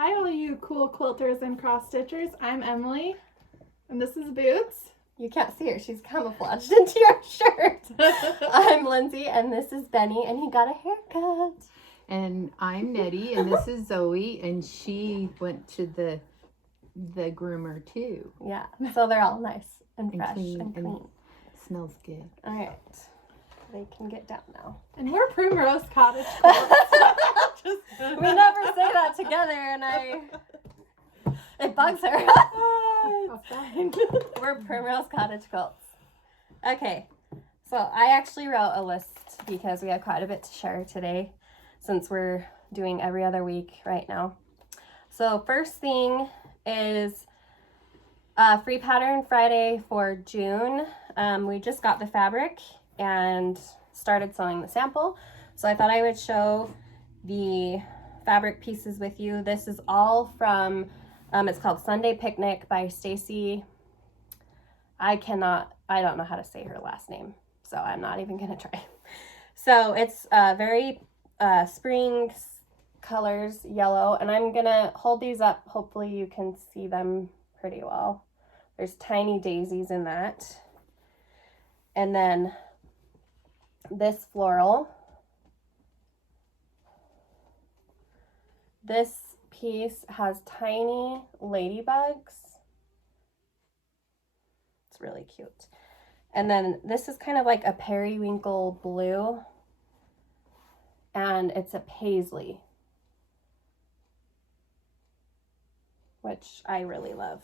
Hi all you cool quilters and cross stitchers. I'm Emily and this is Boots. You can't see her, she's camouflaged into your shirt. I'm Lindsay and this is Benny and he got a haircut. And I'm Nettie and this is Zoe and she went to the groomer too. Yeah, so they're all nice and fresh clean and clean. Smells good. All right, they can get down now. And we're Primrosecottagequilts. We never say that together and it bugs her. It's fine. We're Primrosecottagequilts. Okay, so I actually wrote a list because we have quite a bit to share today since we're doing every other week right now. So first thing is Free Pattern Friday for June. We just got the fabric and started sewing the sample. So I thought I would show the fabric pieces with you. This is all from, it's called Sunday Picnic by Stacy. I don't know how to say her last name, so I'm not even gonna try. So it's very spring colors, yellow, and I'm gonna hold these up. Hopefully you can see them pretty well. There's tiny daisies in that. And then this floral. This piece has tiny ladybugs. It's really cute. And then this is kind of like a periwinkle blue. And it's a paisley, which I really love.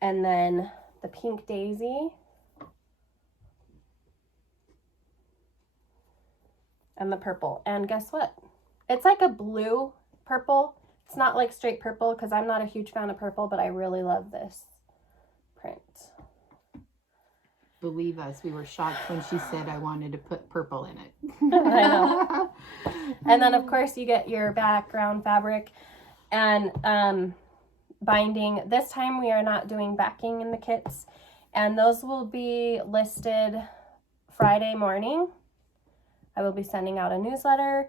And then the pink daisy. And the purple. And guess what? It's like a blue purple. It's not like straight purple because I'm not a huge fan of purple, but I really love this print. Believe us, we were shocked when she said I wanted to put purple in it. I know. And then of course you get your background fabric and binding. This time we are not doing backing in the kits, and those will be listed Friday morning. I will be sending out a newsletter.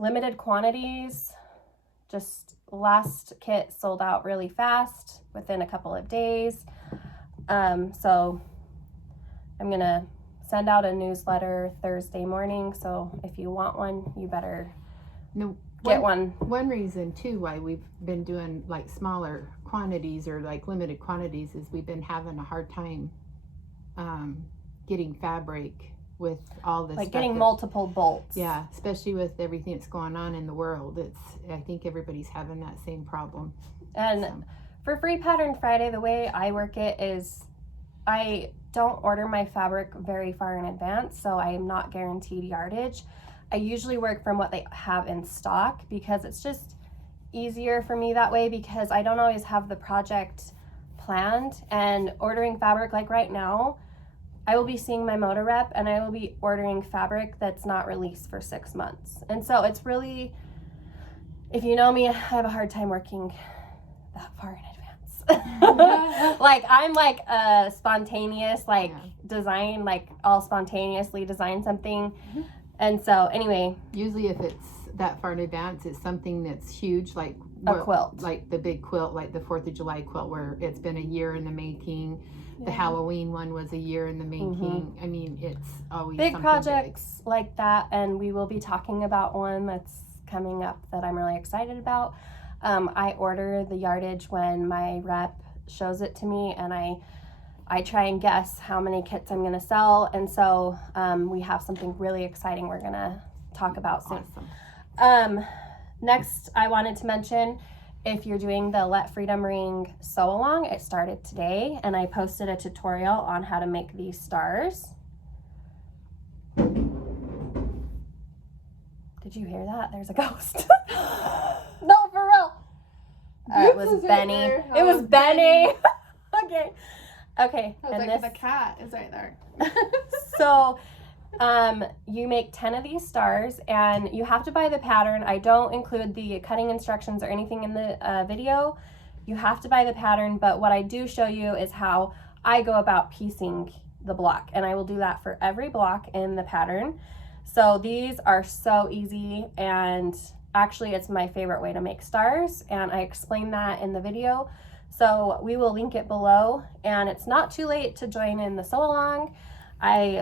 Limited quantities. Just last kit sold out really fast within a couple of days. So I'm gonna send out a newsletter Thursday morning. So if you want one, you better get one. One reason too why we've been doing like smaller quantities or like limited quantities is we've been having a hard time getting fabric with all this like stuff getting multiple bolts. Yeah, especially with everything that's going on in the world. I think everybody's having that same problem. And for Free Pattern Friday, the way I work it is I don't order my fabric very far in advance, so I am not guaranteed yardage. I usually work from what they have in stock because it's just easier for me that way because I don't always have the project planned. And ordering fabric like right now, I will be seeing my motor rep and I will be ordering fabric that's not released for 6 months. And so it's really, if you know me, I have a hard time working that far in advance. Like I'm like a spontaneous, design, like I'll spontaneously design something. Mm-hmm. And so anyway. Usually if it's that far in advance, it's something that's huge, like a quilt. Like the big quilt, like the 4th of July quilt where it's been a year in the making. Yeah. The Halloween one was a year in the making. Mm-hmm. I mean, it's always big projects like that, and we will be talking about one that's coming up that I'm really excited about. I order the yardage when my rep shows it to me, and I try and guess how many kits I'm going to sell, and so we have something really exciting we're going to talk about soon. Awesome. Next, I wanted to mention, if you're doing the Let Freedom Ring sew along, it started today, and I posted a tutorial on how to make these stars. Did you hear that? There's a ghost. No, for real. It was Benny. It was Benny. Okay. I was like, the cat is right there. So you make 10 of these stars and you have to buy the pattern. I don't include the cutting instructions or anything in the video. You have to buy the pattern, but what I do show you is how I go about piecing the block, and I will do that for every block in the pattern. So these are so easy, and actually it's my favorite way to make stars, and I explained that in the video. So we will link it below, and it's not too late to join in the sew along.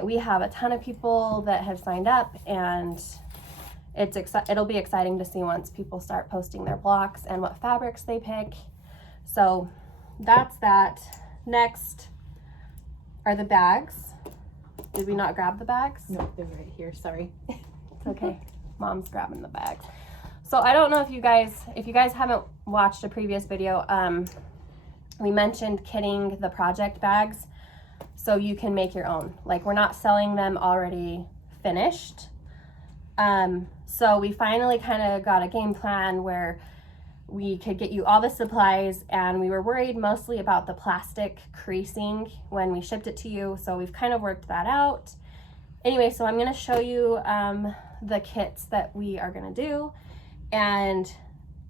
We have a ton of people that have signed up, and it'll be exciting to see once people start posting their blocks and what fabrics they pick. So that's that. Next are the bags. Did we not grab the bags? No, they're right here. Sorry. It's okay. Mom's grabbing the bags. So I don't know if you guys haven't watched a previous video, we mentioned kitting the project bags so you can make your own. Like, we're not selling them already finished. So we finally kind of got a game plan where we could get you all the supplies, and we were worried mostly about the plastic creasing when we shipped it to you. So we've kind of worked that out. Anyway, so I'm going to show you the kits that we are going to do, and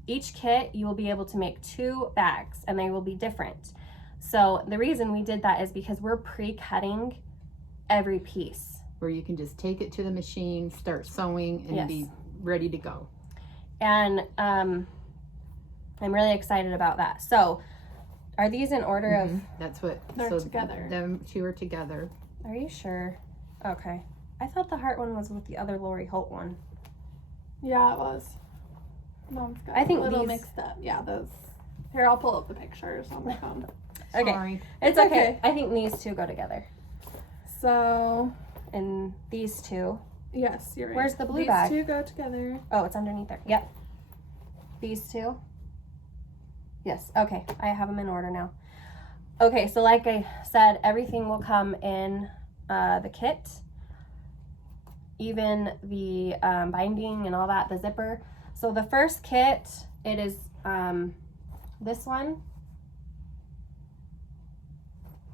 each kit you will be able to make 2 bags, and they will be different. So the reason we did that is because we're pre-cutting every piece. Where you can just take it to the machine, start sewing, and be ready to go. And I'm really excited about that. So are these in order of... That's what... They're so together. Them 2 are together. Are you sure? Okay. I thought the heart one was with the other Lori Holt one. Yeah, it was. Mom's got I think a little these... mixed up. Yeah, those. Here, I'll pull up the pictures on my phone. Okay. Sorry. It's okay. I think these 2 go together. So... And these 2. Yes, you're right. Where's the blue bag? These 2 go together. Oh, it's underneath there. Yep. These 2. Yes. Okay. I have them in order now. Okay. So like I said, everything will come in the kit. Even the binding and all that, the zipper. So the first kit, it is this one.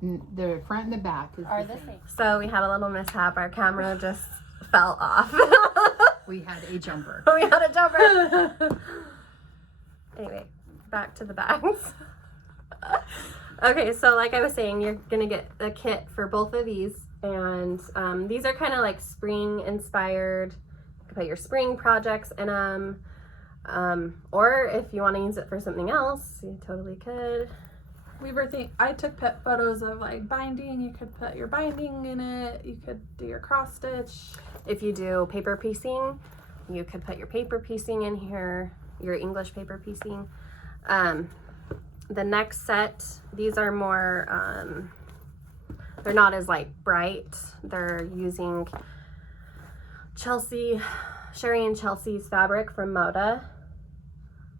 The front and the back is Are the same. So we had a little mishap. Our camera just fell off. We had a jumper. We had a jumper. Anyway, back to the bags. Okay, so like I was saying, you're gonna get a kit for both of these, and these are kind of like spring inspired. You can put your spring projects in them, or if you want to use it for something else, you totally could. I took pet photos of like binding. You could put your binding in it. You could do your cross stitch. If you do paper piecing, you could put your paper piecing in here, your English paper piecing. The next set, these are more, they're not as like bright. They're using Sherry and Chelsea's fabric from Moda.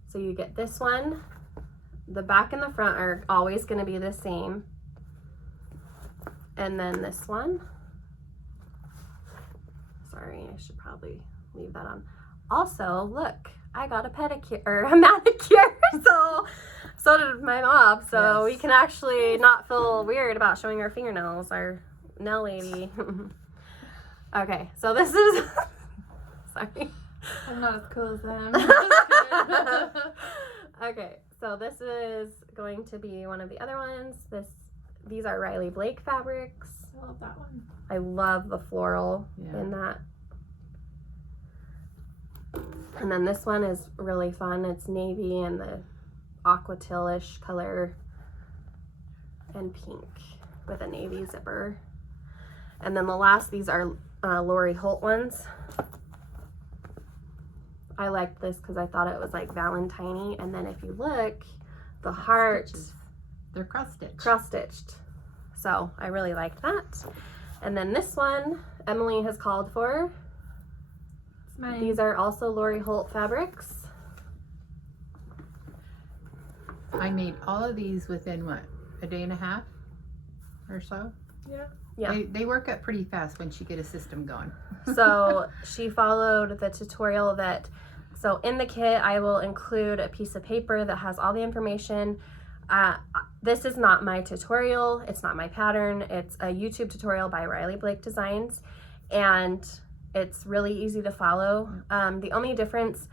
So you get this one. The back and the front are always going to be the same. And then this one. Sorry, I should probably leave that on. Also, look, I got a pedicure or a manicure. So did my mom. So we can actually not feel weird about showing our fingernails. Our nail lady. Okay, so this is sorry. I'm not as cool as them. Okay, so this is going to be one of the other ones. These are Riley Blake fabrics. I love that one. I love the floral in that. And then this one is really fun. It's navy and the aqua tealish color and pink with a navy zipper. And then the last, these are Lori Holt ones. I liked this because I thought it was like Valentine-y. And then if you look, the heart, they're cross-stitched. Cross-stitched. So I really liked that. And then this one, Emily has called for. It's mine. These are also Lori Holt fabrics. I made all of these within what, a day and a half or so? Yeah. They work up pretty fast once you get a system going. So she followed the tutorial so in the kit, I will include a piece of paper that has all the information. This is not my tutorial. It's not my pattern. It's a YouTube tutorial by rileyblakedesigns, and it's really easy to follow. The only difference,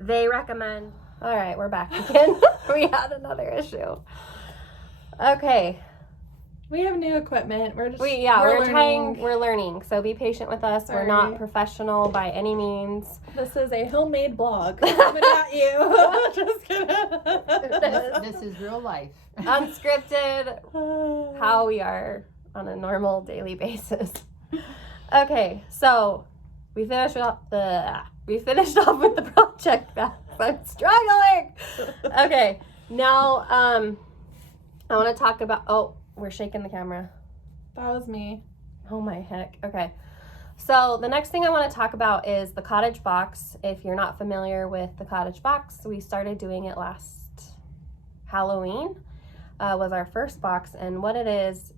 they recommend... All right, we're back again. We had another issue. Okay. We have new equipment. We're we're learning. So be patient with us. Sorry. We're not professional by any means. This is a homemade blog. Coming at you. Just kidding. This is real life. Unscripted, how we are on a normal daily basis. Okay, so we finished off with the project back. I'm struggling. Okay, now I want to talk about. Oh, we're shaking the camera. That was me. Oh my heck. Okay. So the next thing I want to talk about is the Cottage Box. If you're not familiar with the Cottage Box, we started doing it last Halloween. Was our first box, and what it is,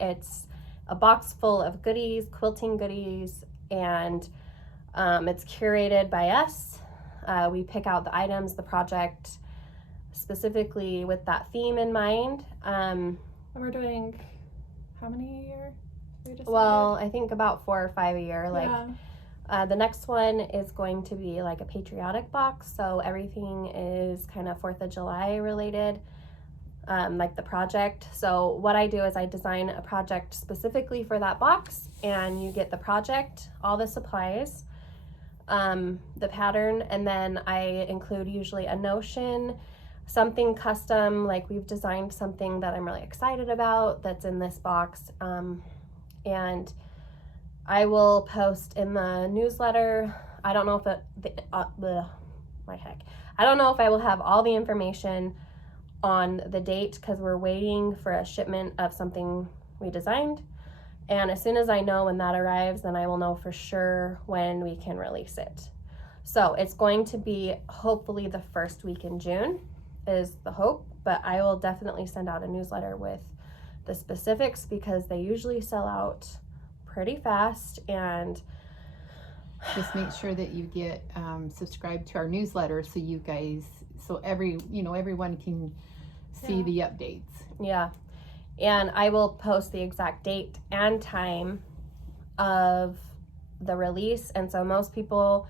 it's a box full of goodies, quilting goodies, and it's curated by us. We pick out the items, the project, specifically with that theme in mind. And we're doing how many a year? Well, I think about 4 or 5 a year. Like, yeah. the next one is going to be like a patriotic box, so everything is kind of 4th of July related, like the project. So what I do is I design a project specifically for that box, and you get the project, all the supplies, the pattern, and then I include usually a notion, something custom, like we've designed something that I'm really excited about that's in this box, and I will post in the newsletter. I don't know if I don't know if I will have all the information on the date because we're waiting for a shipment of something we designed, and as soon as I know when that arrives, then I will know for sure when we can release it. So it's going to be hopefully the first week in June is the hope, but I will definitely send out a newsletter with the specifics because they usually sell out pretty fast. And just make sure that you get subscribed to our newsletter so everyone can see the updates. Yeah, and I will post the exact date and time of the release, and so most people,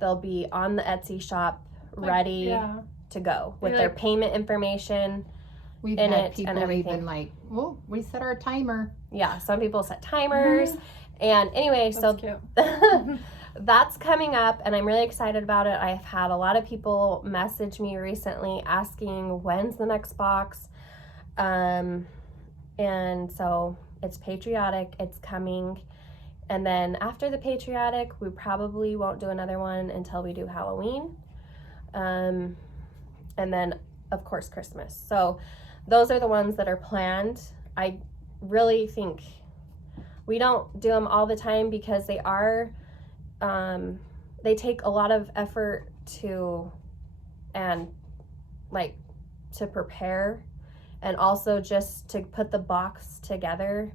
they'll be on the Etsy shop ready to go with their payment information. We've in had it people and everything. even like, well, we set our timer. Yeah, some people set timers. And anyway, That's so that's coming up, and I'm really excited about it. I've had a lot of people message me recently asking when's the next box. And so it's patriotic, it's coming. And then after the patriotic, we probably won't do another one until we do Halloween. And then, of course, Christmas. So those are the ones that are planned. I really think we don't do them all the time because they are, they take a lot of effort to prepare, and also just to put the box together.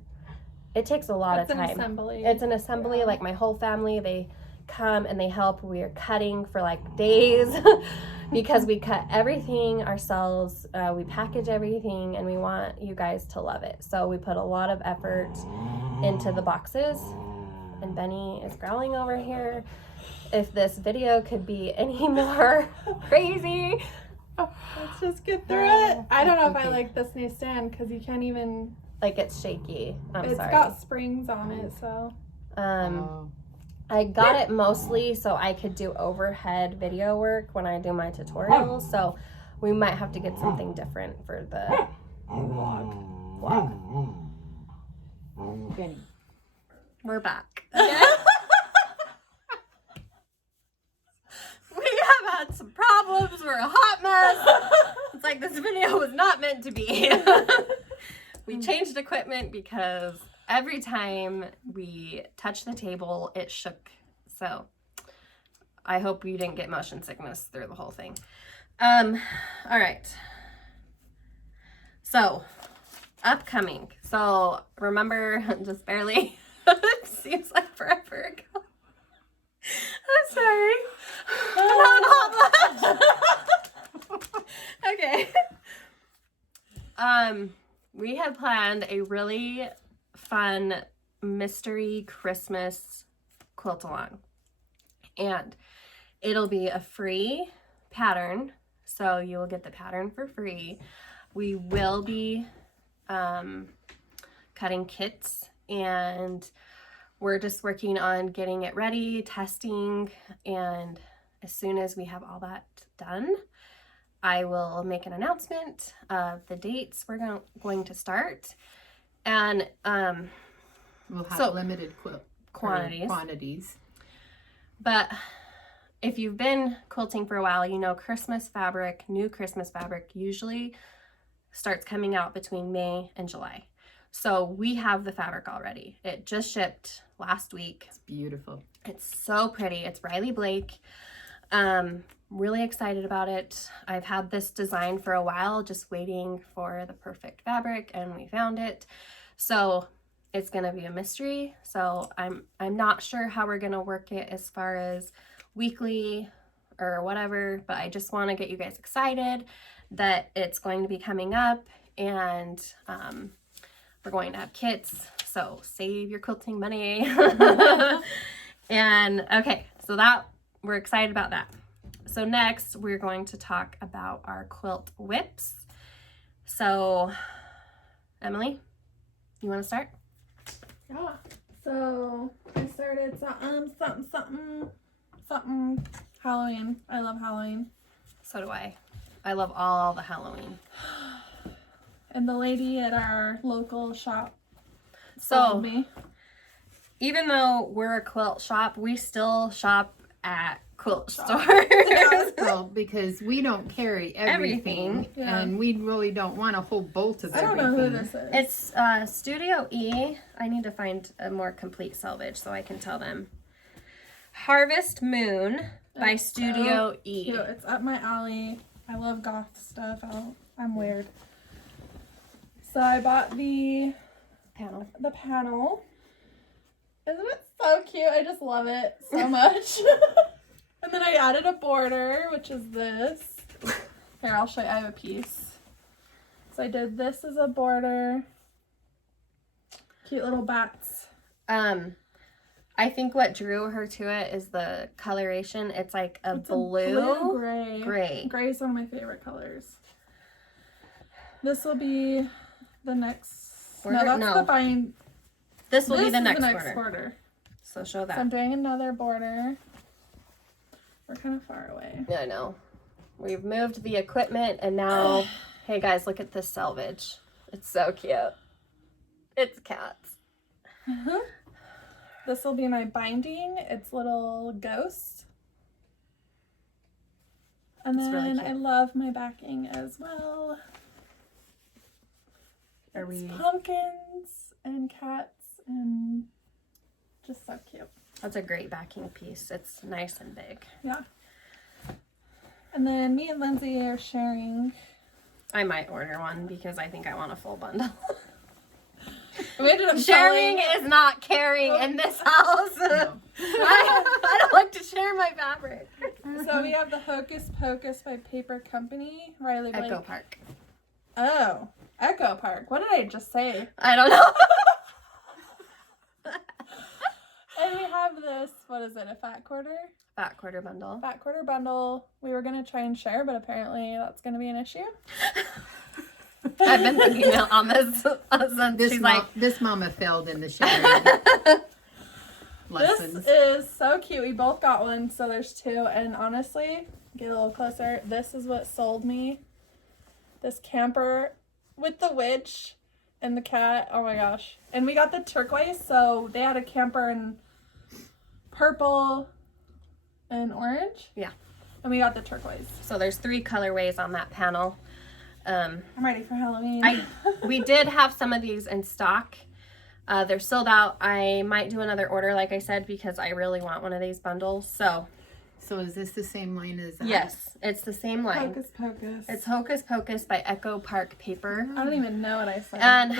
It takes a lot of time. It's an assembly. Yeah. Like my whole family, they come and they help. We are cutting for like days because we cut everything ourselves. We package everything, and we want you guys to love it. So we put a lot of effort into the boxes. And Benny is growling over here. If this video could be any more crazy. Let's just get through it. I don't know if I like this new stand because you can't even. Like, it's shaky. It's sorry. got springs on it, so. I got it mostly so I could do overhead video work when I do my tutorials. So we might have to get something different for the vlog. Benny. We're back. We have had some problems. We're a hot mess. It's like this video was not meant to be. We changed equipment because every time we touched the table, it shook. So I hope you didn't get motion sickness through the whole thing. All right. So upcoming. So remember, just barely. It seems like forever ago. I'm sorry. Okay. We had planned a really fun mystery Christmas quilt along, and it'll be a free pattern, so you will get the pattern for free. We will be cutting kits, and we're just working on getting it ready, testing, and as soon as we have all that done, I will make an announcement of the dates we're going to start. And we'll have limited quantities. But if you've been quilting for a while, you know Christmas fabric, new Christmas fabric usually starts coming out between May and July. So we have the fabric already. It just shipped last week. It's beautiful. It's so pretty. It's Riley Blake. Really excited about it. I've had this design for a while, just waiting for the perfect fabric, and we found it. So it's gonna be a mystery. So I'm not sure how we're gonna work it as far as weekly or whatever, but I just want to get you guys excited that it's going to be coming up, and we're going to have kits, so save your quilting money. And okay, so that we're excited about that. So next we're going to talk about our quilt whips. So Emily, you want to start? Yeah. So I started something Halloween. I love Halloween. So do I. I love all the Halloween. And the lady at our local shop So told me. Even though we're a quilt shop, we still shop at quilt stores. Well, because we don't carry everything. Yeah. And we really don't want a whole bolt of everything. I don't know who this is. It's Studio E. I need to find a more complete selvage so I can tell them. Harvest Moon by Studio E. Cute. It's up my alley. I love goth stuff. I'm weird. So I bought the panel. Isn't it so cute? I just love it so much. And then I added a border, which is this. Here, I'll show you. I have a piece. So I did this as a border. Cute little bats. I think what drew her to it is the coloration. It's like a blue gray. Gray is one of my favorite colors. This will be the next border? No, that's the bind. This will be the is next border. border. So show that. So I'm doing another border. We're kind of far away. I know. We've moved the equipment, and now, hey guys, look at this selvage. It's so cute. It's cats. This will be my binding. It's little ghosts. And It's then really cute. I love my backing as well. It's pumpkins and cats and just so cute. That's a great backing piece. It's nice and big. Yeah. And then me and Lindsay are sharing. I might order one because I think I want a full bundle. We ended up Sharing is not caring in this house. No. I don't like to share my fabric. So we have the Hocus Pocus by Paper Company. Riley Blake. Echo Park. Oh, Echo Park. What did I just say? I don't know. And we have this, what is it, a fat quarter? Fat quarter bundle. Fat quarter bundle. We were going to try and share, but apparently that's going to be an issue. I've been thinking on this since This mama failed in the sharing lessons. This is so cute. We both got one, so there's two. And honestly, get a little closer. This is what sold me. This camper with the witch and the cat. Oh my gosh. And we got the turquoise, so they had a camper in purple and orange. Yeah. And we got the turquoise. So there's 3 colorways on that panel. I'm ready for Halloween. We did have some of these in stock. They're sold out. I might do another order, like I said, because I really want one of these bundles. So is this the same line as that? yes, it's the same line. Hocus Pocus. It's Hocus Pocus by Echo Park Paper. I don't even know what I said. And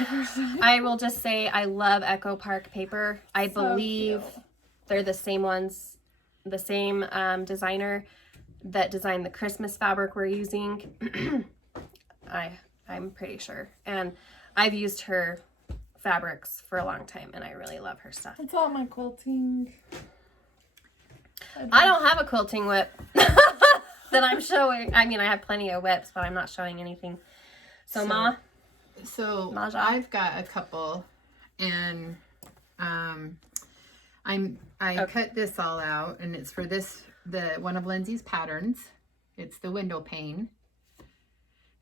I will just say I love Echo Park Paper. I believe they're the same ones, the same designer that designed the Christmas fabric we're using. I'm pretty sure. And I've used her fabrics for a long time, and I really love her stuff. It's all my quilting. I don't have a quilting whip that I'm showing. I mean, I have plenty of whips, but I'm not showing anything. So Ma? So Naja? I've got a couple, and I cut this all out, and it's for one of Lindsay's patterns. It's the window pane.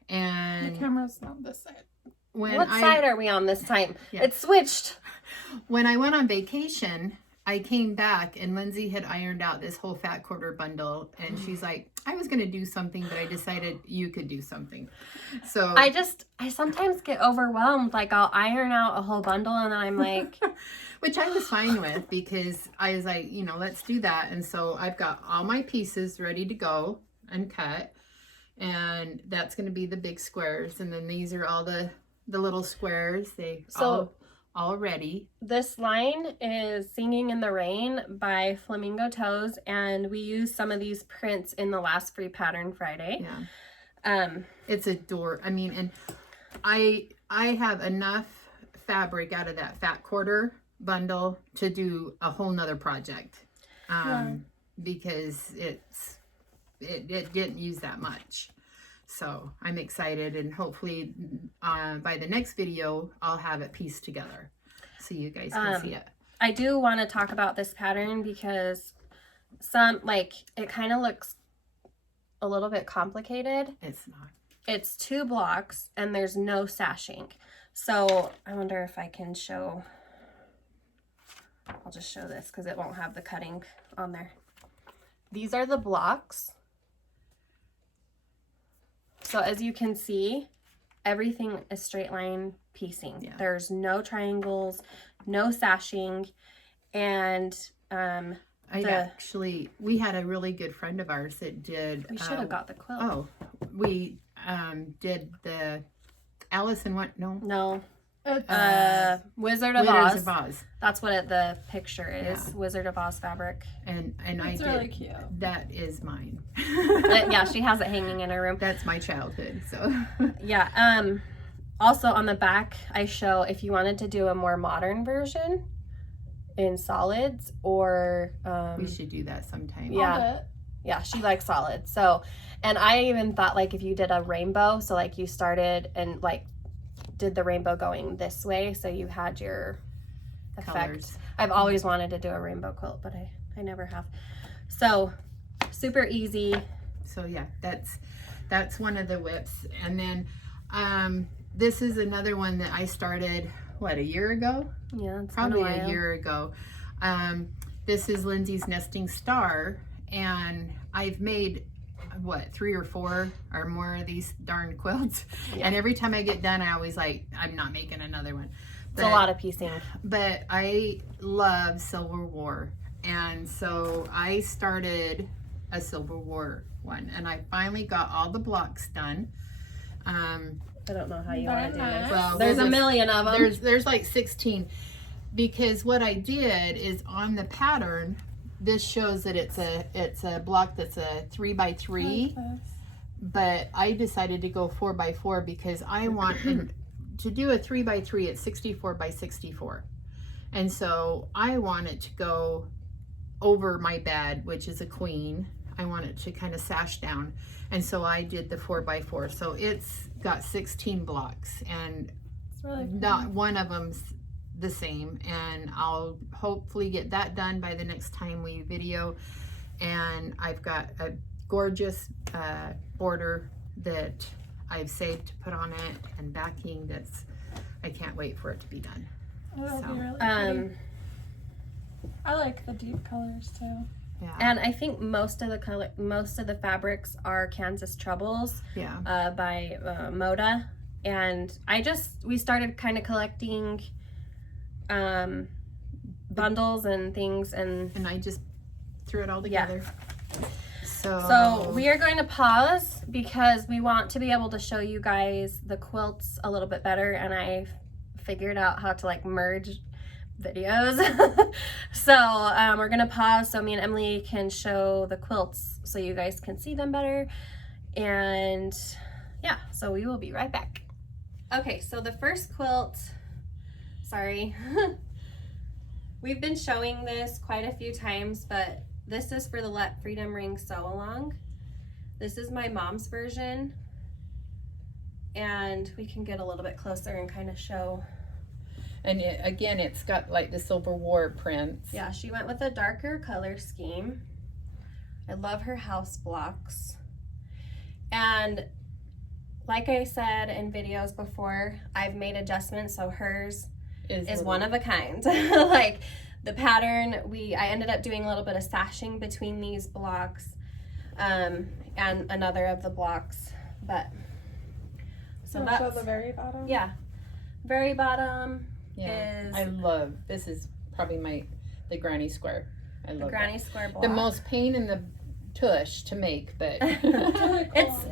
And The camera's not this side. What side are we on this time? Yeah. It's switched. When I went on vacation, I came back and Lindsay had ironed out this whole fat quarter bundle, and she's like, I was going to do something, but I decided you could do something. So I sometimes get overwhelmed. Like, I'll iron out a whole bundle and then I'm like, which I was fine with, because I was like, let's do that. And so I've got all my pieces ready to go and cut, and that's going to be the big squares, and then these are all the little squares. They all ready. This line is Singing in the Rain by Flamingo Toes, and we used some of these prints in the last Free Pattern Friday. Yeah. It's and I have enough fabric out of that fat quarter bundle to do a whole nother project, because it didn't use that much. So I'm excited, and hopefully by the next video I'll have it pieced together so you guys can see it. I do want to talk about this pattern because it kind of looks a little bit complicated. It's not. It's 2 blocks and there's no sashing. So I wonder if I can show. I'll just show this because it won't have the cutting on there. These are the blocks. So as you can see, everything is straight line piecing. Yeah. There's no triangles, no sashing, and we had a really good friend of ours that did. We should have got the quilt. Oh, we did the Alice in what? No. Wizard of Oz. Of Oz. That's what the picture is. Yeah. Wizard of Oz fabric. And it's really cute. That is mine. Yeah, she has it hanging in her room. That's my childhood. So yeah. Also on the back, I show if you wanted to do a more modern version in solids, or we should do that sometime. Yeah. Yeah, she likes solids. So, and I even thought if you did a rainbow, so you started and did the rainbow going this way, so you had your effect. Colors. I've always wanted to do a rainbow quilt, but I never have. So super easy. So yeah, that's one of the whips. And then this is another one that I started a year ago? Yeah, it's probably been a while. year ago. This is Lindsay's Nesting Star, and I've made 3 or 4 or more of these darn quilts. Yeah. And every time I get done, I always I'm not making another one. It's a lot of piecing. But I love Silver War, and so I started a Silver War one, and I finally got all the blocks done. I don't know how you want to do this. Well, there's a million of them. There's 16, because what I did is on the pattern, this shows that it's a block that's a 3x3, but I decided to go 4x4 because I want to do a 3x3. It's 64x64, and so I want it to go over my bed, which is a queen. I want it to kind of sash down, and so I did the 4x4. So it's got 16 blocks, and it's really cool. Not one of them's the same, and I'll hopefully get that done by the next time we video. And I've got a gorgeous border that I've saved to put on it, and backing I can't wait for it to be done. It'll be really pretty. I like the deep colors too. Yeah. And I think most of the fabrics are Kansas Troubles. Yeah. By Moda, and we started kind of collecting bundles and things, and I just threw it all together. Yeah. So we are going to pause because we want to be able to show you guys the quilts a little bit better, and I figured out how to merge videos. So we're gonna pause so me and Emily can show the quilts so you guys can see them better. And yeah, so we will be right back. Okay, so the first quilt, sorry, we've been showing this quite a few times, but this is for the Let Freedom Ring sew along. This is my mom's version, and we can get a little bit closer and kind of show. And again, it's got like the Civil War prints. Yeah, she went with a darker color scheme. I love her house blocks. And like I said in videos before, I've made adjustments, so hers is one of a kind. Like the pattern, I ended up doing a little bit of sashing between these blocks and another of the blocks, but so that's show the very bottom. Yeah, very bottom. Yeah, is I love, this is probably the granny square. I love the granny square block. The most pain in the tush to make, but it's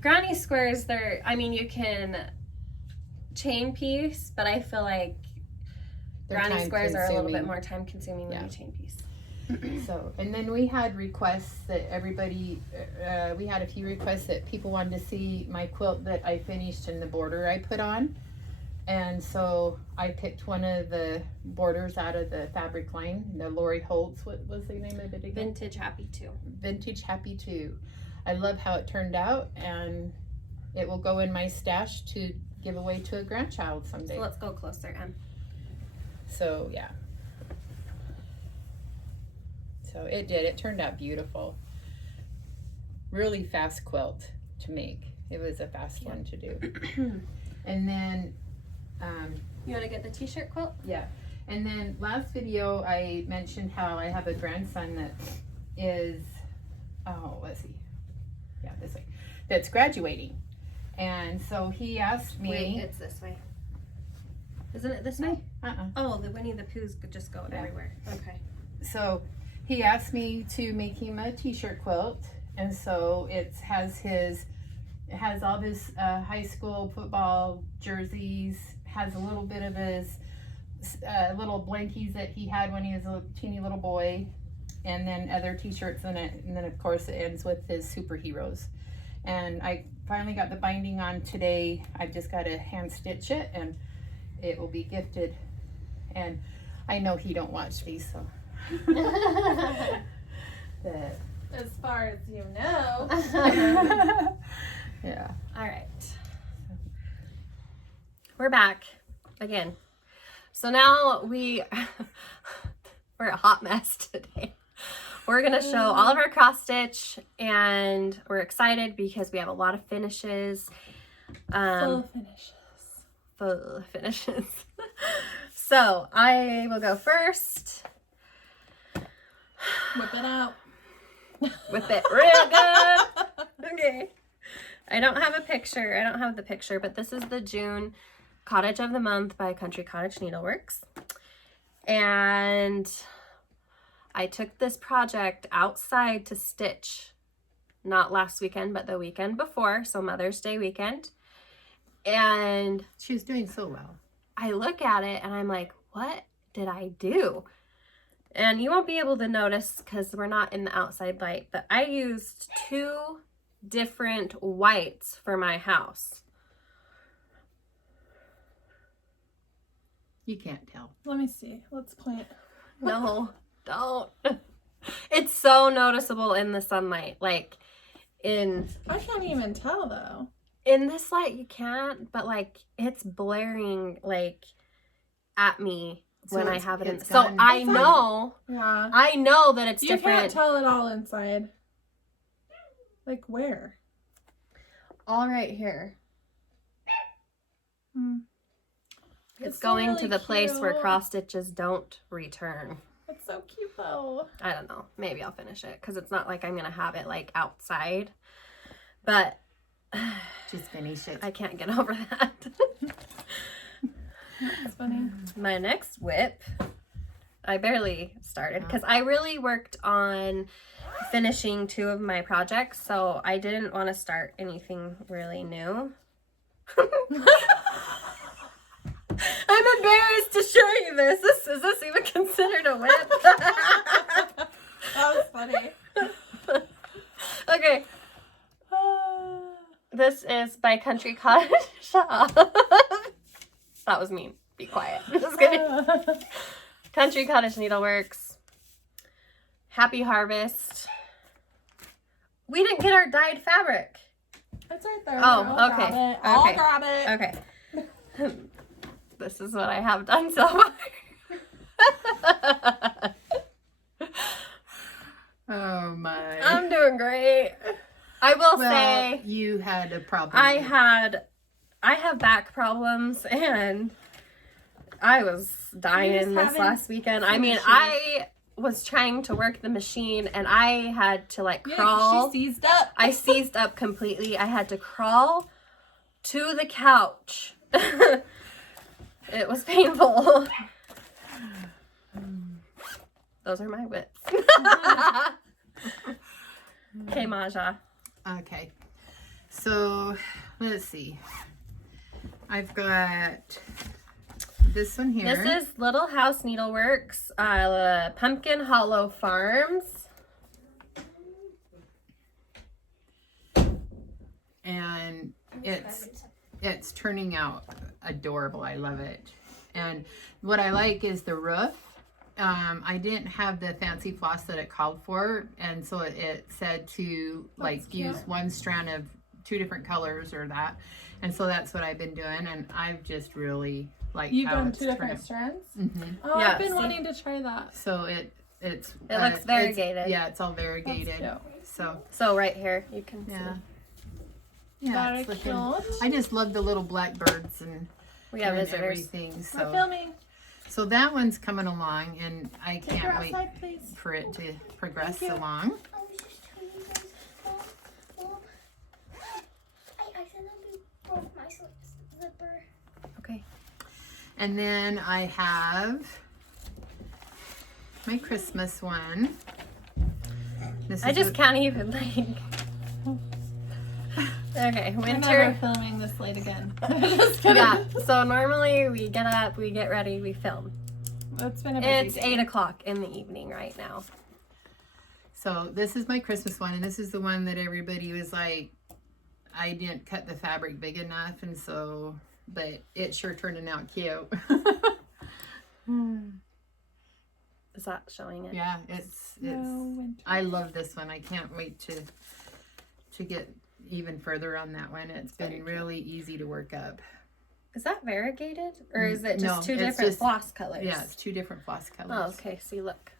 granny squares. I mean, you can chain piece, but I feel like granny squares are a little bit more time consuming than you chain piece. So, and then we had requests that everybody, we had a few requests that people wanted to see my quilt that I finished and the border I put on. And so I picked one of the borders out of the fabric line, the Lori Holtz. What was the name of it again? Vintage Happy 2. Vintage Happy 2. I love how it turned out, and it will go in my stash to give away to a grandchild someday. So let's go closer, Em. So yeah. So it turned out beautiful. Really fast quilt to make. It was a fast one to do. And then you want to get the t-shirt quilt? Yeah. And then last video I mentioned how I have a grandson that is, let's see. Yeah, this way. That's graduating. And so he asked me. Wait, it's this way. Isn't it this way? Uh-uh. Oh, the Winnie the Poohs could just go everywhere. Okay. So he asked me to make him a t-shirt quilt. And so it has all his high school football jerseys, has a little bit of his little blankies that he had when he was a teeny little boy, and then other t-shirts in it, and then of course it ends with his superheroes. And I finally got the binding on today. I've just got to hand stitch it and it will be gifted. And I know he don't watch these, so but, as far as you know. yeah. All right. We're back again. So now we're a hot mess today. We're going to show all of our cross stitch, and we're excited because we have a lot of finishes. Full finishes. So I will go first. Whip it out. Whip it real good. Okay. I don't have a picture. I don't have the picture, but this is the June Cottage of the Month by Country Cottage Needleworks. And I took this project outside to stitch, not last weekend, but the weekend before, so Mother's Day weekend. And she was doing so well. I look at it and I'm like, what did I do? And you won't be able to notice because we're not in the outside light, but I used 2 different whites for my house. You can't tell. Let me see. Let's plant. No, don't. It's so noticeable in the sunlight. Like I can't even tell though. In this light you can't, but like it's blaring like at me when I have it in. So I know. Yeah. I know that it's different. You can't tell it all inside. Like where? All right here. It's going really to the place where cute. cross stitches don't return. It's so cute though. I don't know. Maybe I'll finish it because it's not like I'm going to have it like outside. But just finish it. I can't get over that. That's funny. My next whip, I barely started because I really worked on finishing 2 of my projects, so I didn't want to start anything really new. I'm embarrassed to show you this. Is this even considered a whip? That was funny. Okay. This is by Country Cottage. Shut up. That was mean. Be quiet. Just kidding. Country Cottage Needleworks. Happy Harvest. We didn't get our dyed fabric. It's right there. Oh, I'll okay. Grab it. I'll Okay. grab it. Okay. This is what I have done so far. Oh my. I'm doing great. I will Well, say you had a problem. I have back problems and I was dying this last weekend. I mean, I was trying to work the machine and I had to like crawl. She seized up. I seized up completely. I had to crawl to the couch. It was painful. Those are my whips. Okay, Maja. Okay. So, let's see. I've got this one here. This is Little House Needleworks, Pumpkin Hollow Farms. And it's turning out adorable. I love it. And what I like is the roof. I didn't have the fancy floss that it called for, and so it said to like use one strand of 2 different colors or that, and so that's what I've been doing, and I've just really like You've how done it's 2 different turned. strands? Mhm. Oh, Yeah, I've been see? wanting to try that. So it looks variegated. Yeah, it's all variegated. That's So right here, you can Yeah. see. Yeah, Very it's looking, cute. I just love the little blackbirds and We have and visitors. everything. We're So filming. so that one's coming along, and I Take her can't wait outside, please. for it to progress Thank you. along. I was just telling you guys, I accidentally broke my zipper. Okay. And then I have my Christmas one. This I is just a- can't even like. Okay, We're never winter. filming this late again. Just kidding. Yeah. So normally we get up, we get ready, we film. It's been a busy It's day. 8 o'clock in the evening right now. So this is my Christmas one, and this is the one that everybody was like, I didn't cut the fabric big enough, and so, but it sure turned out cute. Is that showing it? Yeah, it's No winter. I love this one. I can't wait to get even further on that one. It's been really easy to work up. Is that variegated? Or is it just No, 2 it's different just- floss colors? Yeah, it's 2 different floss colors. Oh, okay. See, look.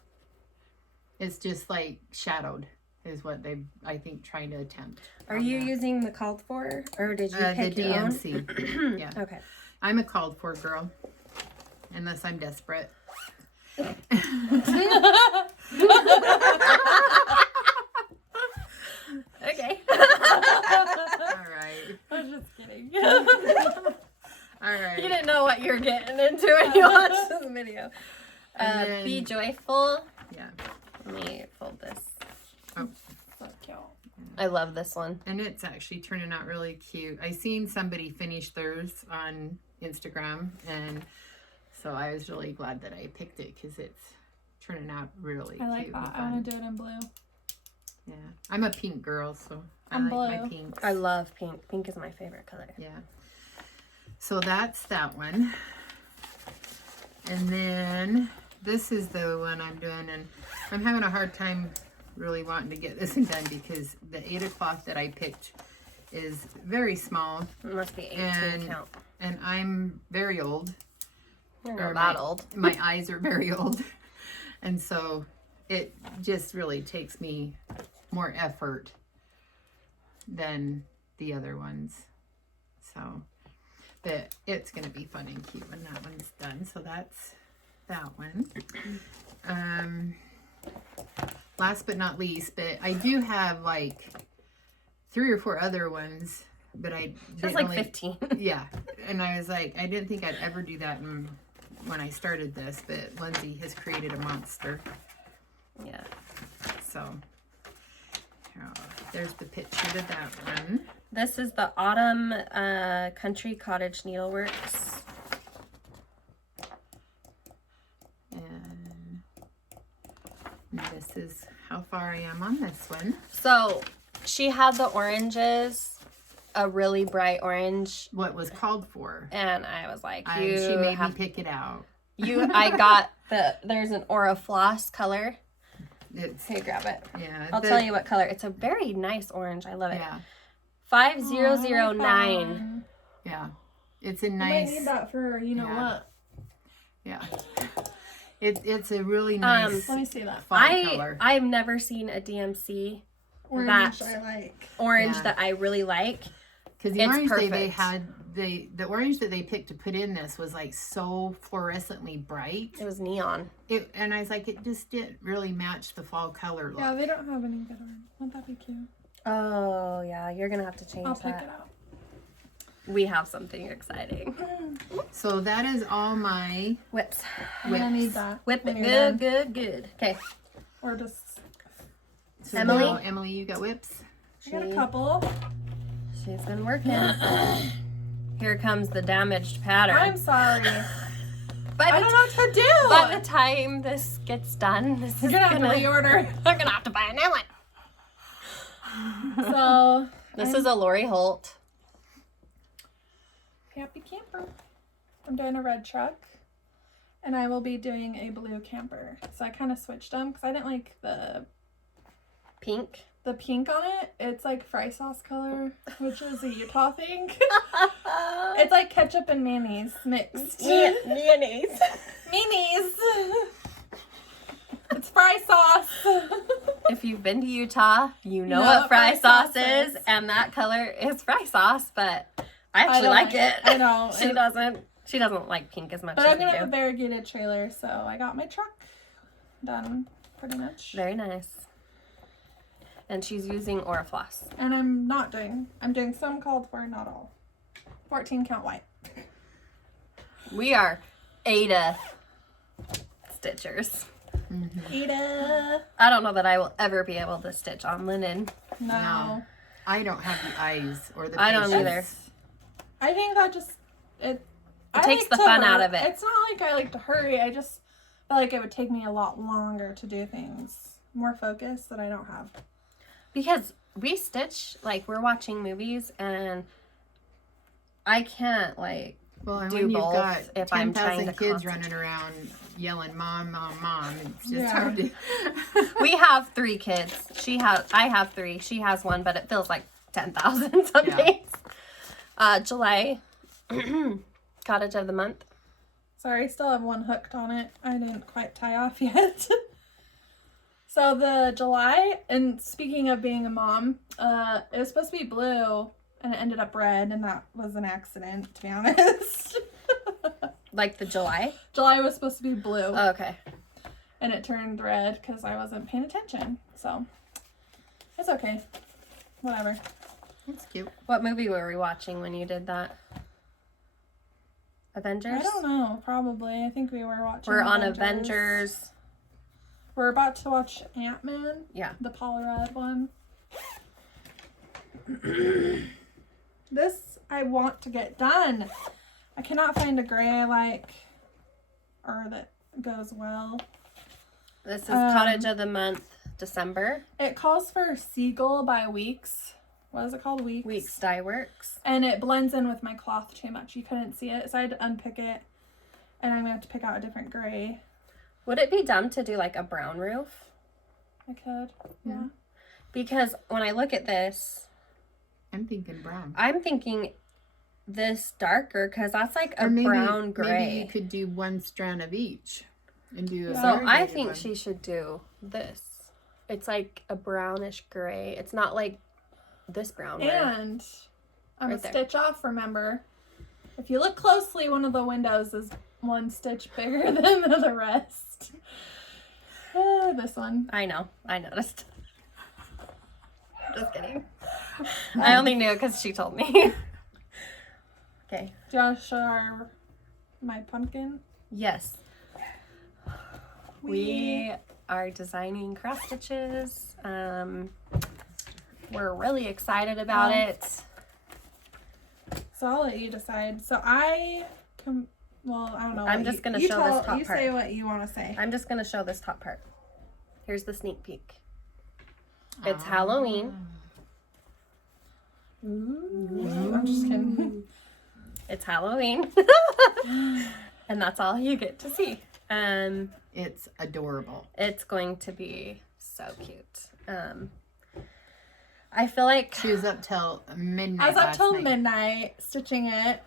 It's just like shadowed is what they I think trying to attempt. Are on you that. using the called for? Or did you the pick your own? DMC? Yeah, Okay. I'm a called for girl, unless I'm desperate. Okay. All right, I'm just kidding. all right. You didn't know what you were getting into when you watched this video. And then- Be joyful. Yeah, Let me fold this. So cute. I love this one. and it's actually turning out really cute. I seen somebody finish theirs on Instagram, and so I was really glad that I picked it because it's turning out really I like cute. and that. I fun. want to do it in blue. Yeah, I'm a pink girl, so I I'm like my blue. pinks. I love pink. Pink is my favorite color. Yeah. So that's that one. And then this is the one I'm doing, and I'm having a hard time really wanting to get this one done because the 8 o'clock that I picked is very small, It must be 18 And- count. and I'm very old. You're or not that old. My eyes are very old. And so it just really takes me more effort than the other ones. So, but it's going to be fun and cute when that one's done. So that's that one. Last but not least, but I do have like 3 or 4 other ones, but I That's didn't like 15. yeah, and I was like, I didn't think I'd ever do that when I started this, but Lindsay has created a monster. Yeah. So, there's the picture of that one. This is the Autumn Country Cottage Needleworks. And this is how far I am on this one. So she had the oranges, a really bright orange, What was called for. and I was like, And "You she made have me pick it out. I got there's an Aura Floss color. It's, Here, grab it. yeah. I'll tell you what color. It's a very nice orange. I love it. Yeah. 5009. Yeah. It's a I might nice. need that for you know Yeah. what. Yeah. It's a really nice Let me see that. fall color. I've never seen a DMC Orange that I like. orange Yeah. that I really like. Because the It's orange they perfect. had, the orange that they picked to put in this was like so fluorescently bright. It was neon. And I was like, it just didn't really match the fall color look. Yeah, they don't have any good orange. Wouldn't that be cute? Oh yeah, you're gonna have to change I'll pick that. it out. We have something exciting. So that is all my Whips. I'm gonna need that. Whip when it you're good, done. good, good. Okay. Or just. so Emily? now, Emily, you got whips? I got a couple. She's been working. Here comes the damaged pattern. I'm sorry. By I the don't know what to do. By the time this gets done, this You're is gonna have to reorder. I'm gonna have to buy a new one. So This is a Lori Holt. happy camper. I'm doing a red truck, and I will be doing a blue camper. So I kind of switched them because I didn't like the Pink. pink on it. It's like fry sauce color, which is a Utah thing. It's like ketchup and mayonnaise mixed. Mayonnaise. Mayonnaise. It's fry sauce. If you've been to Utah, you know know what what fry fry sauce sauce is, is. and that color is fry sauce, but I actually don't like it. I know. She doesn't. She doesn't like pink as much But as I'm we gonna have a do. variegated trailer, so I got my truck done pretty much. Very nice. And she's using Orifloss. And I'm doing some called for, not all. 14 count white. We are Ada stitchers. Ada. I don't know that I will ever be able to stitch on linen. No. I don't have the eyes or the I don't patience. either. I think that just it takes like the to fun hur- out of it. It's not like I like to hurry. I just feel like it would take me a lot longer to do things. More focus that I don't have. Because we stitch, like, we're watching movies, and I can't, like, Well, and do when you've both got if I'm trying 10,000 to kids concentrate. running around yelling, "Mom, mom, mom," it's just Yeah. hard to. We have 3 kids. I have 3. She has 1, but it feels like 10,000 some Yeah. days. July, Cottage of the Month. Sorry, I still have one hooked on it. I didn't quite tie off yet. So the July, and speaking of being a mom, it was supposed to be blue, and it ended up red, and that was an accident, to be honest. Like the July? July was supposed to be blue, Oh, okay. and it turned red because I wasn't paying attention. So it's okay. Whatever. It's cute. What movie were we watching when you did that? Avengers? I don't know. Probably. I think we were watching. We're on Avengers. We're about to watch Ant-Man. Yeah. The Paul Rudd one. This I want to get done. I cannot find a gray I like, or that goes well. This is Cottage of the Month, December. It calls for Seagull by Weeks. What is it called? Weeks. Weeks Dye Works. And it blends in with my cloth too much. You couldn't see it, so I had to unpick it. And I'm going to have to pick out a different gray. Would it be dumb to do like a brown roof? I could. Yeah. Because when I look at this, I'm thinking brown. I'm thinking this darker because that's like a Or maybe, brown gray. Maybe you could do one strand of each and do a So I variegated think one. she should do this. It's like a brownish gray. It's not like this brown. And on Right the there. stitch off, remember, if you look closely, one of the windows is one stitch bigger than the rest. This one. I know. I noticed. Just kidding. I only knew because she told me. Okay. Do you want to show my pumpkin? Yes. We are designing cross stitches. We're really excited about it. So I'll let you decide. So well, I don't know. I'm what just gonna you show this top You part. say what you want to say. I'm just going to show this top part. Here's the sneak peek. It's Halloween. Ooh. I'm just kidding. It's Halloween. And that's all you get to see. It's adorable. It's going to be so cute. I feel like She was up till midnight. I was up last till night. midnight stitching it.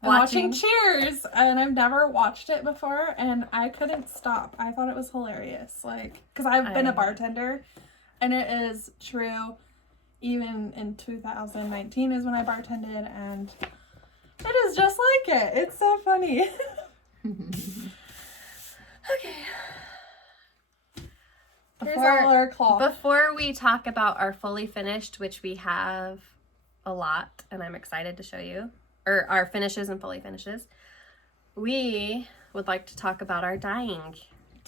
And Watching. watching Cheers, and I've never watched it before, and I couldn't stop. I thought it was hilarious, like, because I've been a bartender, and it is true. Even in 2019 is when I bartended, and it is just like it. It's so funny. okay. Here's all our cloth. Before we talk about our fully finished, which we have a lot, and I'm excited to show you, or our finishes and fully finishes, we would like to talk about our dyeing.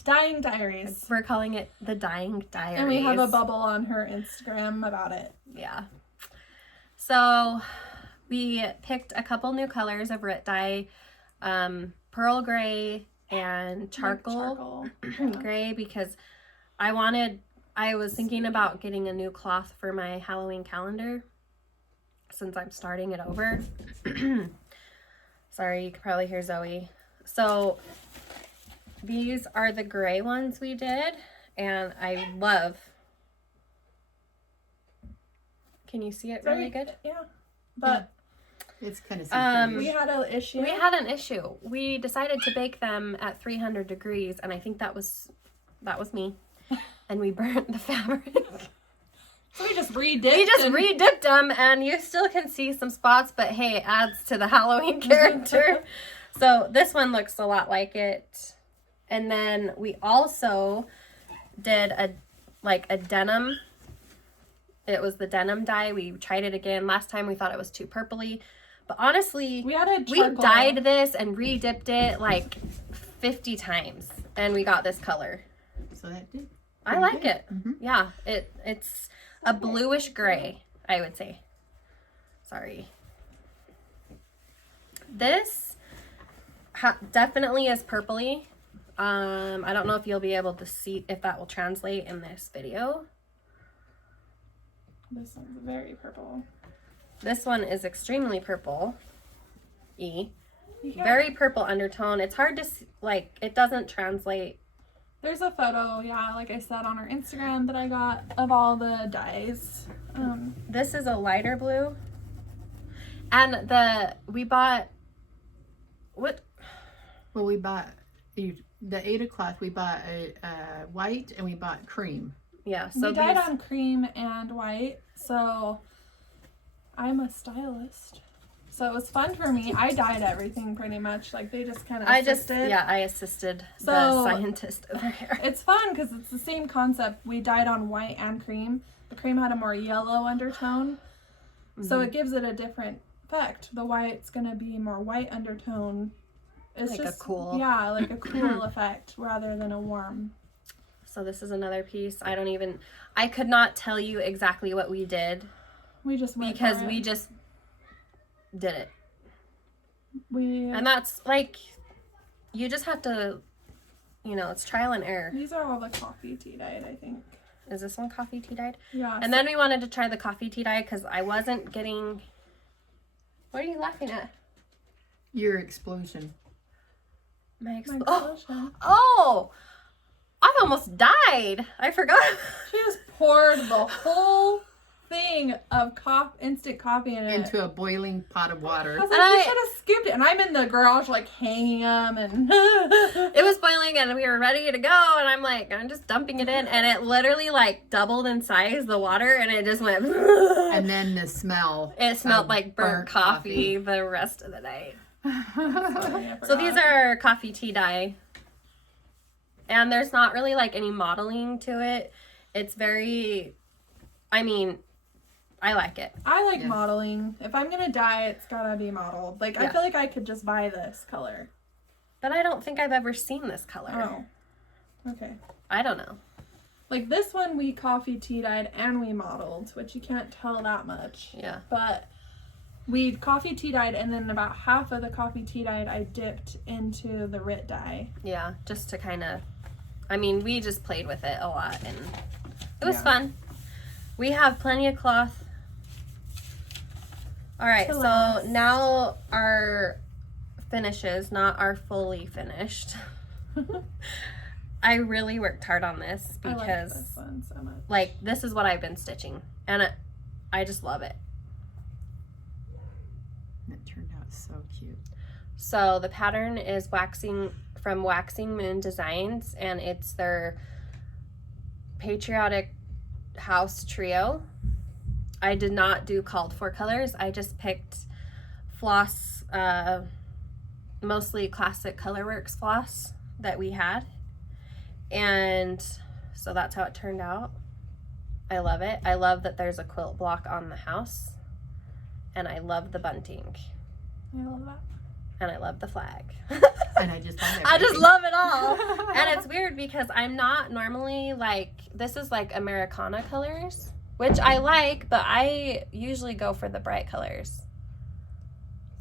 Dyeing Diaries. We're calling it the Dyeing Diaries. And we have a bubble on her Instagram about it. Yeah. So we picked a couple new colors of Rit dye, pearl gray and charcoal gray, because I was thinking about getting a new cloth for my Halloween calendar since I'm starting it over. Sorry, you can probably hear Zoe. So these are the gray ones we did, and I love. Can you see it really good? Yeah. But it's kind of we had an issue. We had an issue. We decided to bake them at 300 degrees, and I think that was me. And we burnt the fabric. So we just redipped. Redipped them, and you still can see some spots, but hey, it adds to the Halloween character. So this one looks a lot like it. And then we also did a denim. It was the denim dye. We tried it again. Last time we thought it was too purpley. But honestly, we dyed this and redipped it like 50 times. And we got this color. So that did. I like it. Mm-hmm. Yeah, it's a bluish gray, I would say. Sorry. This definitely is purpley. I don't know if you'll be able to see if that will translate in this video. This one's very purple. This one is extremely purple-y. Very purple undertone. It's hard to see, like, it doesn't translate. There's a photo, yeah, like I said, on our Instagram that I got of all the dyes. This is a lighter blue. And we bought, what? Well, we bought the 8 o'clock. We bought a white, and we bought cream. Yeah, so we dyed on cream and white, so I'm a stylist. So it was fun for me. I dyed everything pretty much. Like, they just kind of assisted. I assisted the scientist over here. It's fun because it's the same concept. We dyed on white and cream. The cream had a more yellow undertone. Mm-hmm. So it gives it a different effect. The white's going to be more white undertone. It's like just, a cool. Yeah, like a cool effect rather than a warm. So this is another piece. I could not tell you exactly what we did. We just went because we just did it. And that's like, you just have to, it's trial and error. These are all the coffee tea dyed, I think. Is this one coffee tea dyed? Yeah. And then we wanted to try the coffee tea dye because I wasn't getting. What are you laughing at? Your explosion. My explosion. Oh! I almost died. I forgot. She just poured the whole thing of instant coffee into a boiling pot of water. I was like, you should have skipped it. And I'm in the garage like hanging them, and it was boiling and we were ready to go, and I'm just dumping it in, and it literally like doubled in size, the water, and it just went and then the smell. It smelled like burnt coffee the rest of the night. So these are coffee tea dye. And there's not really like any modeling to it. It's very, I like it. I like modeling. If I'm going to dye, it's got to be modeled. Like, I feel like I could just buy this color. But I don't think I've ever seen this color. Oh. Okay. I don't know. Like, this one we coffee tea dyed and we modeled, which you can't tell that much. Yeah. But we coffee tea dyed, and then about half of the coffee tea dyed I dipped into the Rit dye. Yeah, just to kind of, we just played with it a lot, and it was fun. We have plenty of cloth. All right, so now our finishes, not our fully finished. I really worked hard on this because I like this one so much. like, this is what I've been stitching, and I just love it. It turned out so cute. So the pattern is from Waxing Moon Designs, and it's their Patriotic House Trio. I did not do called for colors. I just picked floss, mostly classic Colorworks floss that we had. And so that's how it turned out. I love it. I love that there's a quilt block on the house. And I love the bunting. I love that. And I love the flag. And I just love I just everything. love it all. And it's weird because I'm not normally like, this is like Americana colors, which I like, but I usually go for the bright colors.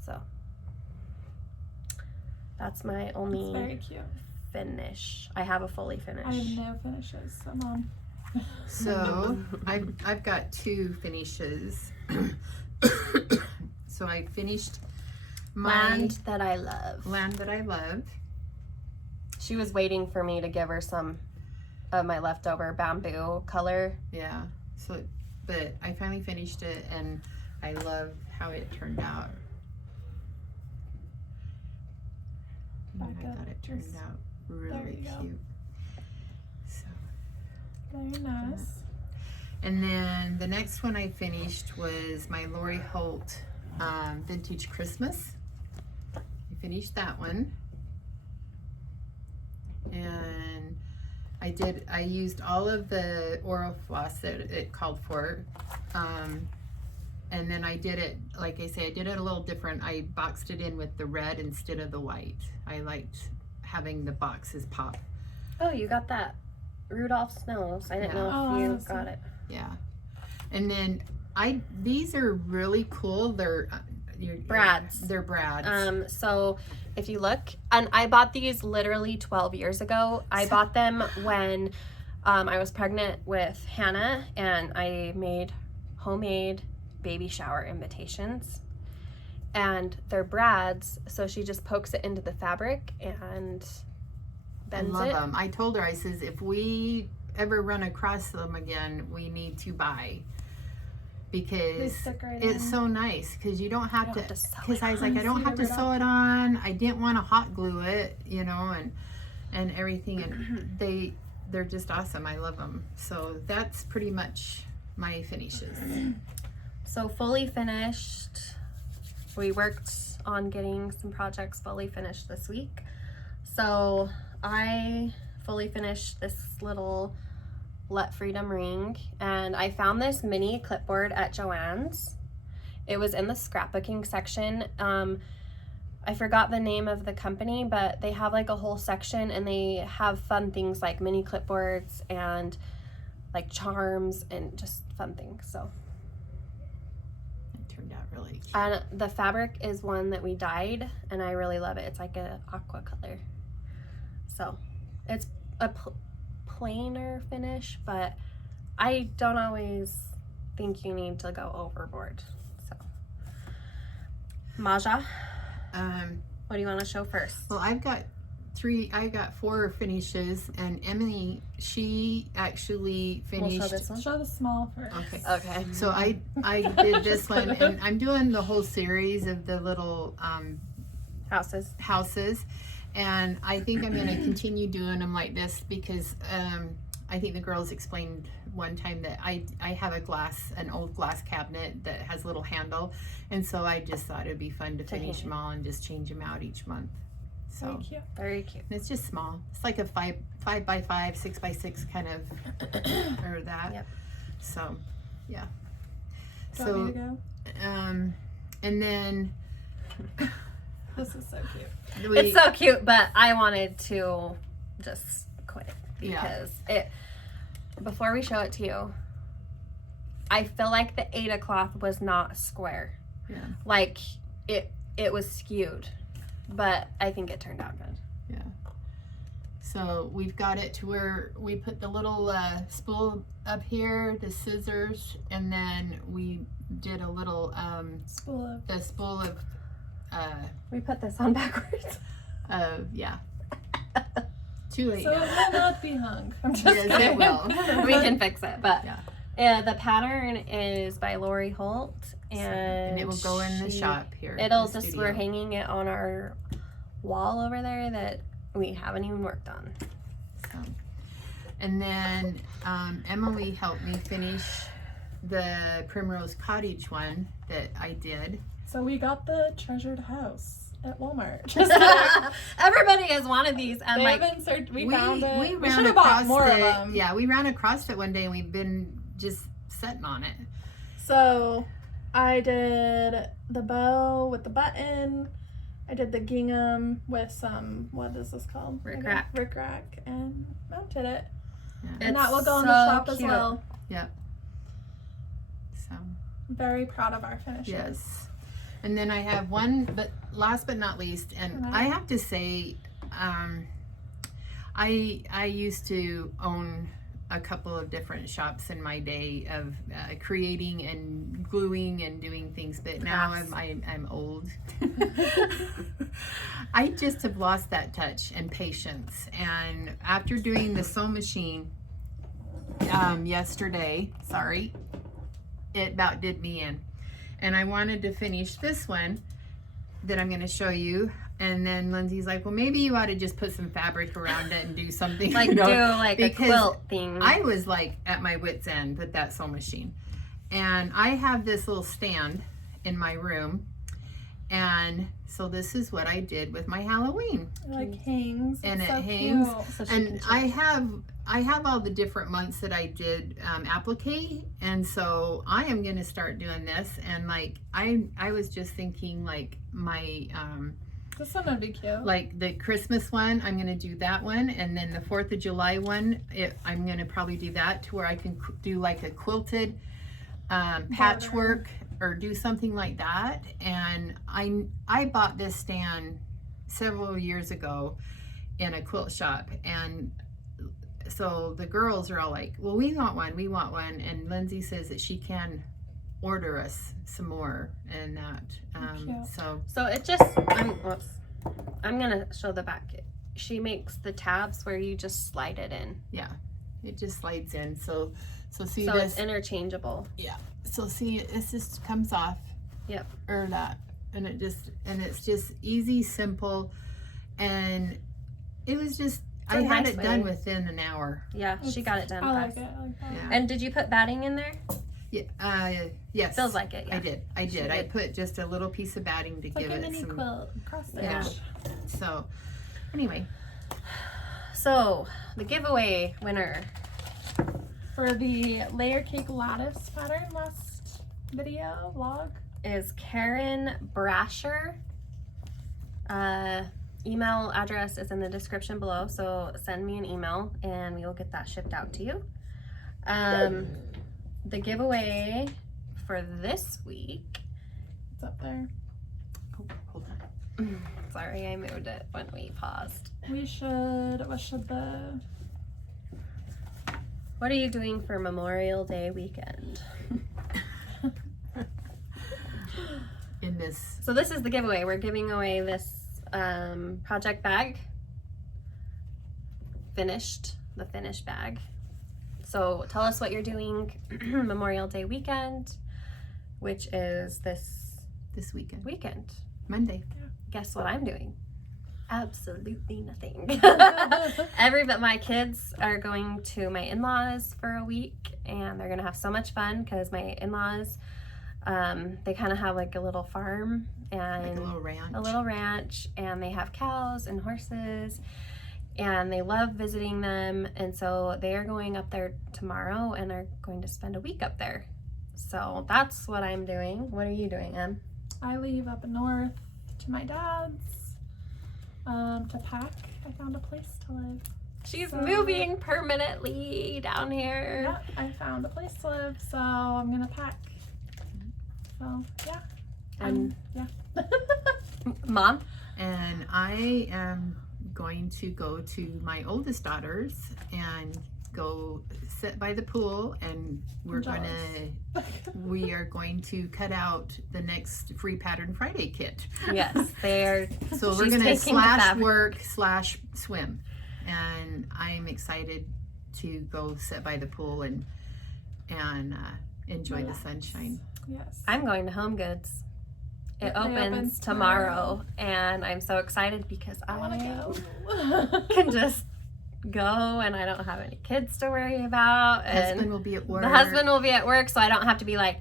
So that's my It's only very cute. finish. I have a fully finish. I have no finishes. I'm on. So I've got 2 finishes. So I finished my Land that I love. Land That I Love. She was waiting for me to give her some of my leftover bamboo color. Yeah. So, but I finally finished it, and I love how it turned out. And Back I up, thought it turned just- out there really you go. cute. So, Very nice. and then the next one I finished was my Lori Holt Vintage Christmas. I finished that one. And I used all of the oral floss that it called for. And then I did it, like I say, I did it a little different. I boxed it in with the red instead of the white. I liked having the boxes pop. Oh, you got that Rudolph's nose. I didn't Yeah. know Oh, if you awesome. got it. Yeah. And then these are really cool. They're Brads. They're brads. So if you look, and I bought these literally 12 years ago. I bought them when I was pregnant with Hannah, and I made homemade baby shower invitations. And they're brads, so she just pokes it into the fabric and I bends love it. them. I told her, I says, if we ever run across them again, we need to buy. They Because stick right it's in. so nice, because you don't have You to, don't have to sew because it I was like, I don't See have to it right sew it on. I didn't want to hot glue it, you know, and everything. And they're just awesome. I love them. So that's pretty much my finishes. So fully finished. We worked on getting some projects fully finished this week. So I fully finished this little Let Freedom ring, and I found this mini clipboard at Joann's. It was in the scrapbooking section. I forgot the name of the company, but they have like a whole section, and they have fun things like mini clipboards and like charms and just fun things. So, It turned out really cute. and the fabric is one that we dyed, and I really love it. It's like a aqua color. So it's a plainer finish, but I don't always think you need to go overboard. So, Maja, what do you want to show first? Well, I've got 4 finishes, and Emily, she actually We'll finished. show this one. Show the small first. Okay. Okay. So I did this one, and I'm doing the whole series of the little Houses. and I think I'm going to continue doing them like this because I think the girls explained one time that I have an old glass cabinet that has a little handle, and so I just thought it'd be fun to finish hang them all and just change them out each month. So Very cute. Very cute. and it's just small. It's like a 5 by 5, 6 by 6 kind of, or that. Yep. So, yeah. Do you want me to go? And then This is so cute. It's so cute, but I wanted to just quit Yeah. because before we show it to you, I feel like the Ada cloth was not square. Yeah. Like it was skewed, but I think it turned out good. Yeah. So we've got it to where we put the little spool up here, the scissors, and then we did a little Spool the spool of We put this on backwards. yeah. Too late so now. it will not be hung. I'm just Yes, kidding. it will. We can fix it, but Yeah. The pattern is by Lori Holt, and it will go in the shop here. It'll the just, studio. we're hanging it on our wall over there that we haven't even worked on. So, and then Emily helped me finish the Primrose Cottage one that I did. So we got the treasured house at Walmart. Everybody has wanted these, and They like haven't searched. We found it. We ran should have bought across more of it. them. Yeah, we ran across it one day and we've been just sitting on it. So I did the bow with the button. I did the gingham with some, what is this called? Rickrack. Rickrack, and mounted it. Yeah. And that will It's go in the so shop as cute. well. So Very proud of our finishes. yes. And then I have one, but last but not least, and I have to say, I used to own a couple of different shops in my day of creating and gluing and doing things, but now I'm old. I just have lost that touch and patience. And after doing the sew machine yesterday, it about did me in. And I wanted to finish this one that I'm going to show you. And then Lindsay's like, well, maybe you ought to just put some fabric around it and do something. like you know, do like a because quilt thing. I was like at my wit's end with that sew machine. And I have this little stand in my room. And so this is what I did with my Halloween. It like hangs. And It's it so hangs. cute. So she And can I have all the different months that I did applique, and so I am gonna start doing this. And like I was just thinking like my This one would be cute. like the Christmas one, I'm gonna do that one, and then the 4th of July one, I'm gonna probably do that to where I can do like a quilted patchwork or do something like that. And I bought this stand several years ago in a quilt shop, and so the girls are all like, well, we want one, and Lindsay says that she can order us some more and that. Cute. So it just, I'm gonna show the back. She makes the tabs where you just slide it in. Yeah, it just slides in. So see So this. it's interchangeable. Yeah. So see, this just comes off. Yep. Or that, and it's just easy, simple, and it was just. I had nice it done way. within an hour. Yeah, she got it done I like fast. it. I like that. Yeah. And did you put batting in there? Yeah. Yes. Feels like it, yeah. I did. I did. put just a little piece of batting to It's give like a it mini some. quilt cross stitch. Yeah. So, anyway, So, the giveaway winner. For the layer cake lattice pattern last video vlog. Is Karen Brasher. Email address is in the description below, so send me an email and we will get that shipped out to you. The giveaway for this week. It's up there. oh, hold on. Sorry, I moved it when we paused. We should, what should the, What are you doing for Memorial Day weekend? In this, So this is the giveaway. We're giving away this project bag. The finished bag. So tell us what you're doing Memorial Day weekend, which is this this weekend, weekend. Monday. Guess what I'm doing? Absolutely nothing. But my kids are going to my in-laws for a week, and they're gonna have so much fun because my in-laws, they kind of have like a little farm and Like a little ranch. and they have cows and horses, and they love visiting them, and so they are going up there tomorrow and are going to spend a week up there. So that's what I'm doing. What are you doing, Em? I leave up north to my dad's to pack. I found a place to live. She's So- moving permanently down here. Yeah, I found a place to live, so I'm gonna pack. So yeah. And yeah. Mom? And I am going to go to my oldest daughter's and go sit by the pool, and we are going to cut out the next Free Pattern Friday kit. Yes, they're. So we're She's gonna taking the fabric. /work/swim, and I'm excited to go sit by the pool and and enjoy Relax. the sunshine. Yes. I'm going to Home Goods. It It opens opens tomorrow, and I'm so excited because I want to I go. can just go, and I don't have any kids to worry about. And Husband will be at work. the husband will be at work, so I don't have to be like,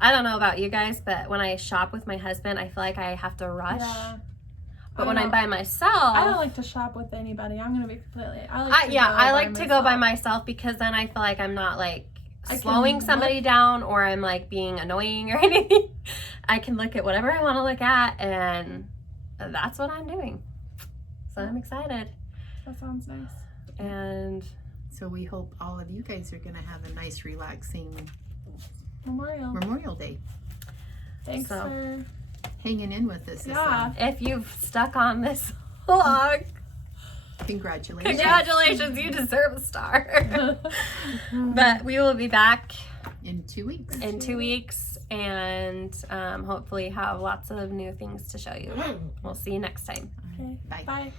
I don't know about you guys, but when I shop with my husband, I feel like I have to rush. Yeah. But I when I'm don't- by myself, I don't like to shop with anybody. I'm gonna be completely. I like to go by myself because then I feel like I'm not like I can slowing somebody look- down or I'm like being annoying or anything. I can look at whatever I want to look at, and that's what I'm doing. So I'm excited. That sounds nice. And So we hope all of you guys are going to have a nice, relaxing Memorial. Memorial Day. Thanks So- for. Hanging in with us. Yeah. if you've stuck on this vlog, Congratulations. congratulations, you deserve a star. But we will be back In 2 weeks. in 2 weeks and hopefully have lots of new things to show you. We'll see you next time. Okay. Bye. Bye.